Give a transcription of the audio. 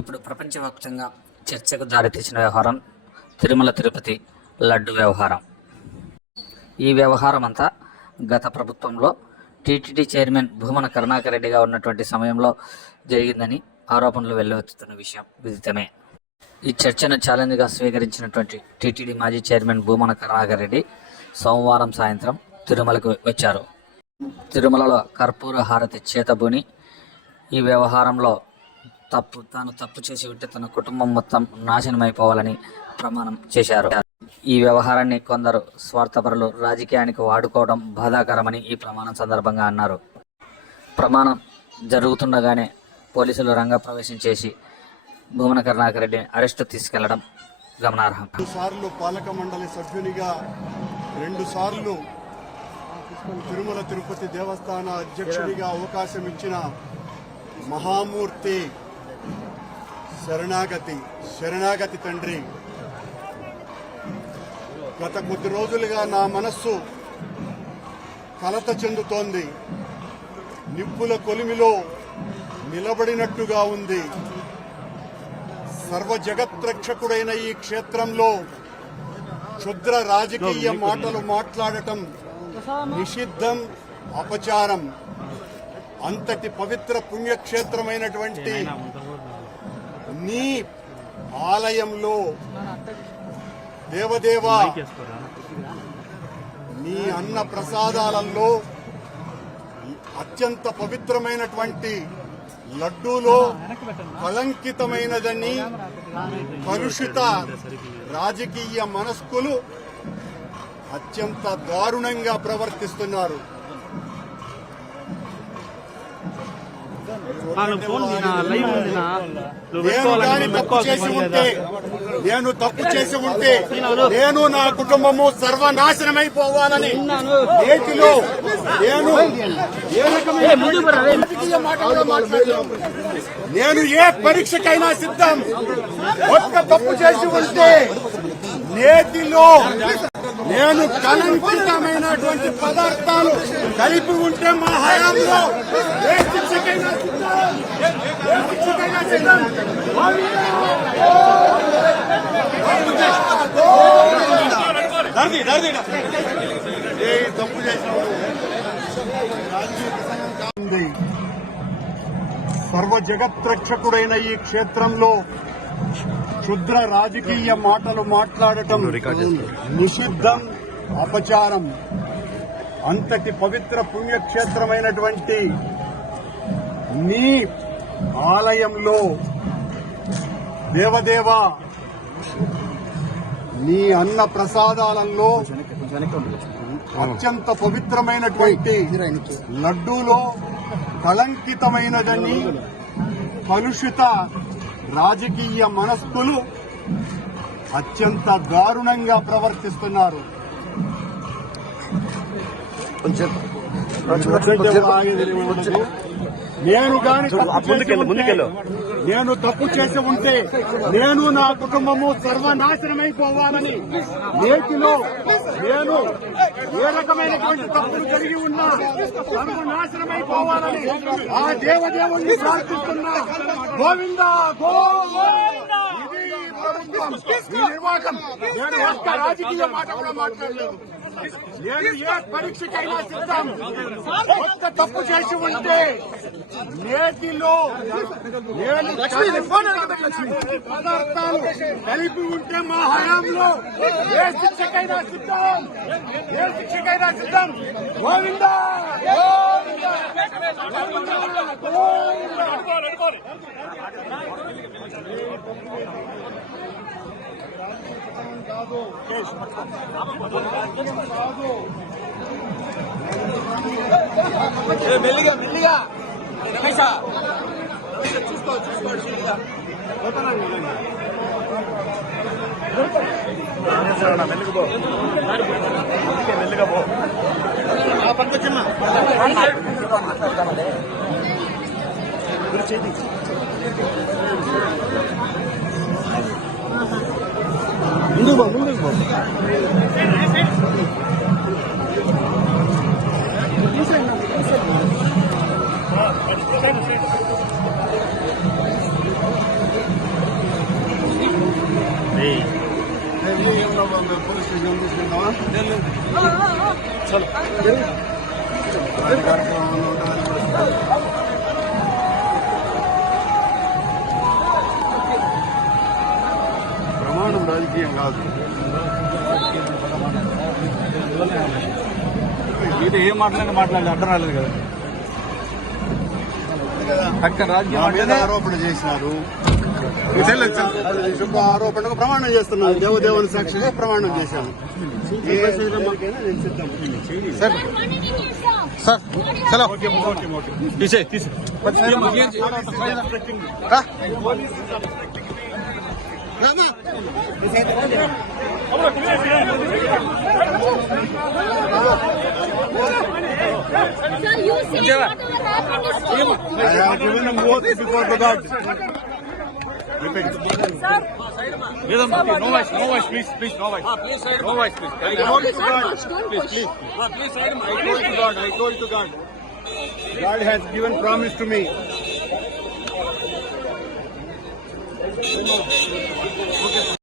ఇప్పుడు ప్రపంచవ్యాప్తంగా చర్చకు దారితీసిన వ్యవహారం తిరుమల తిరుపతి లడ్డు వ్యవహారం. ఈ వ్యవహారం అంతా గత ప్రభుత్వంలో టీటీడీ చైర్మన్ భూమన కరుణాకర్ రెడ్డిగా ఉన్నటువంటి సమయంలో జరిగిందని ఆరోపణలు వెల్లువెత్తుతున్న విషయం విదితమే. ఈ చర్చను ఛాలెంజ్గా స్వీకరించినటువంటి టీటీడీ మాజీ చైర్మన్ భూమన కరుణాకర్ రెడ్డి సోమవారం సాయంత్రం తిరుమలకు వచ్చారు. తిరుమలలో కర్పూర హారతి చేతబూని ఈ వ్యవహారంలో తాను తప్పు చేసి ఉంటే తన కుటుంబం మొత్తం నాశనమైపోవాలని ప్రమాణం చేశారు. ఈ వ్యవహారాన్ని కొందరు స్వార్థపరులు రాజకీయానికి వాడుకోవడం బాధాకరమని ఈ ప్రమాణం సందర్భంగా అన్నారు. ప్రమాణం జరుగుతుండగానే పోలీసులు రంగప్రవేశం చేసి భూమన కరుణాకర్ రెడ్డిని అరెస్టు తీసుకెళ్లడం గమనార్హం. 2 సార్లు పాలక మండలి సభ్యునిగా 2 సార్లు తిరుమల తిరుపతి దేవస్థాన అధ్యక్షుడిగా అవకాశం ఇచ్చిన మహామూర్తి శరణాగతి తండ్రి, గత కొద్ది రోజులుగా నా మనస్సు కలత చెందుతోంది. నిప్పుల కొలిమిలో నిలబడినట్టుగా ఉంది. సర్వ జగత్రక్షకుడైన ఈ క్షేత్రంలో క్షుద్ర రాజకీయ మాటలు మాట్లాడటం నిషిద్ధం, అపచారం. అంతటి పవిత్ర పుణ్యక్షేత్రమైనటువంటి నీ ఆలయంలో దేవదేవా, నీ అన్న ప్రసాదాలలో అత్యంత పవిత్రమైనటువంటి లడ్డూలో కళంకితమైనదని కలుషిత రాజకీయ మనస్కులు అత్యంత దారుణంగా ప్రవర్తిస్తున్నారు. నేను తప్పు చేసి ఉంటే నేను నా కుటుంబము సర్వనాశనమైపోవాలని నేటిలో నేను ఏ పరీక్షకైనా సిద్ధం. ఒక్క తప్పు చేసి ఉంటే నేటిలో నేను కలంకితమైనటువంటి పదార్థాలు కలిపి ఉంటే మా హయాంలో ఏ శిక్షకైనా సిద్ధం. తప్పు చేసింది. సర్వ జగత్రక్షకుడైన ఈ క్షేత్రంలో క్షుద్ర రాజకీయ మాటలు మాట్లాడటం నిషిద్ధం, అపచారం. అంతటి పవిత్ర పుణ్యక్షేత్రమైనటువంటి నీ ఆలయంలో దేవదేవా, నీ అన్న ప్రసాదాలలో అత్యంత పవిత్రమైనటువంటి లడ్డూలో కళంకితమైనదని కలుషిత రాజకీయ మనస్కులు అత్యంత దారుణంగా ప్రవర్తిస్తున్నారు. నేను తప్పు చేసి ఉంటే నేను నా కుటుంబము సర్వనాశనమైపోవాలని నేటిలో నేను ఏ రకమైనటువంటి తప్పులు జరిగి ఉన్నా సర్వనాశనమైపోవాలని ఆ దేవదేవుణ్ణి ప్రార్థిస్తున్నా. గోవిందా గోవిందా. ఈ నిర్వాహకం నేను ఒక్క రాజకీయ మాట కూడా మాట్లాడలేదు. నేను ఏ పరీక్షకైనా సిద్ధం. ఒక్క తప్పు చేసి ఉంటే నేటిలో నేను పదార్థాలు కలిపి ఉంటే మా హయాంలో ఏ శిక్షకైనా సిద్ధం. గోవిందా మెల్లిగా చూసుకోండి మెల్లిగా పో. ఆ పక్క చిన్న ముందుకు పో. ఉంది పోలీస్ స్టేషన్ తీసుకుందామా ప్రమాణం రాజకీయం కాదు. ఇది ఏం మాట్లాడాలి అర్థం రాలేదు కదా. అక్కడ రాజకీయం నా మీద అంటేనే ఆరోపణ చేసినారు. శుభ ఆరోపణకు ప్రమాణం చేస్తున్నాను. దేవదేవుని సాక్షిగా ప్రమాణం చేశాను. ఏ దేనికైనా నేను సిద్ధం. సార్ సార్ చలో తీసే Sir, you say whatever happened is true. I have given an oath before the God. Sir, No voice, please, no voice. No voice, please. I told to God. don't push. I told to God. God has given promise to me.